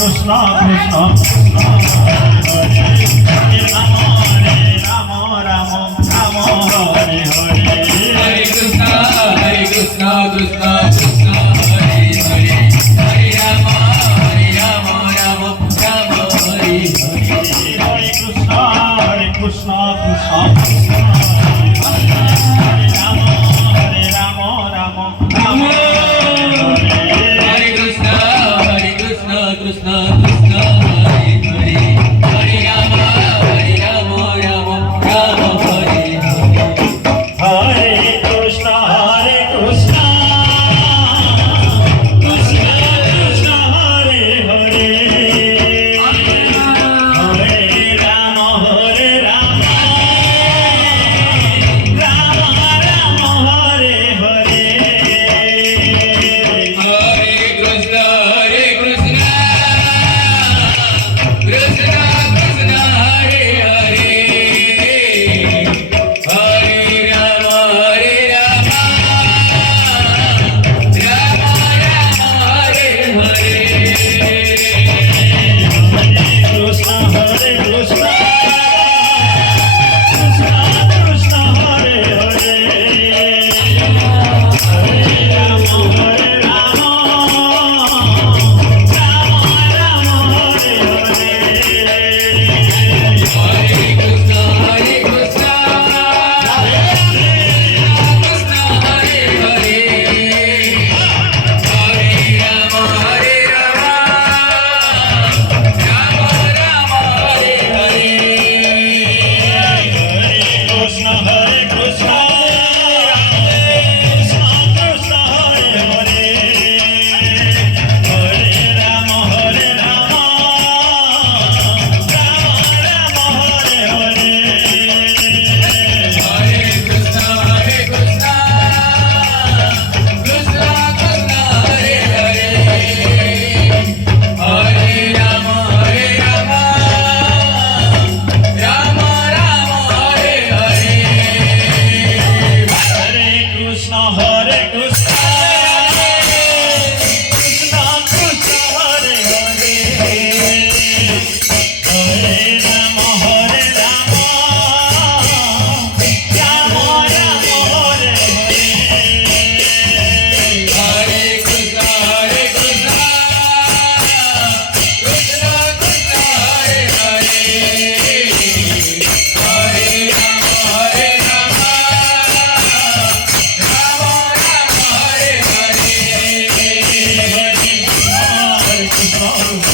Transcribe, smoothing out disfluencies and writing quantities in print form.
Krishna Krishna Krishna Hare Hare Rama Rama Rama Hare Hare Hare Krishna Krishna Krishna Hare Hare Hare Rama Rama Rama Hare Hare Hare Krishna Krishna Krishna Hare Rama Rama Rama Hare Krishna Krishna Krishna Hare Hare Hare Rama Rama Rama Hare Hare Hare Krishna Krishna Krishna Hare Hare Hare Rama Rama Rama Hare Hare Hare Krishna Krishna Krishna Hare Hare Hare Rama Rama Rama Hare Hare Krishna Hare Krishna Krishna Krishna Hare Hare Hare Rama Rama Rama Hare Hare Hare Krishna Krishna Hare Hare Hare Rama Rama Hare Hare Krishna Hare Krishna Krishna Hare Hare Hare Rama Rama Rama Hare Hare Hare Krishna Krishna Krishna Hare Hare Hare Rama Rama Rama Hare Hare Hare Krishna Hare Krishna Krishna Krishna Hare Hare Hare Rama Rama Rama Hare Hare Hare Krishna Krishna Krishna Hare Hare Hare Rama Rama Rama Hare Hare Hare Krishna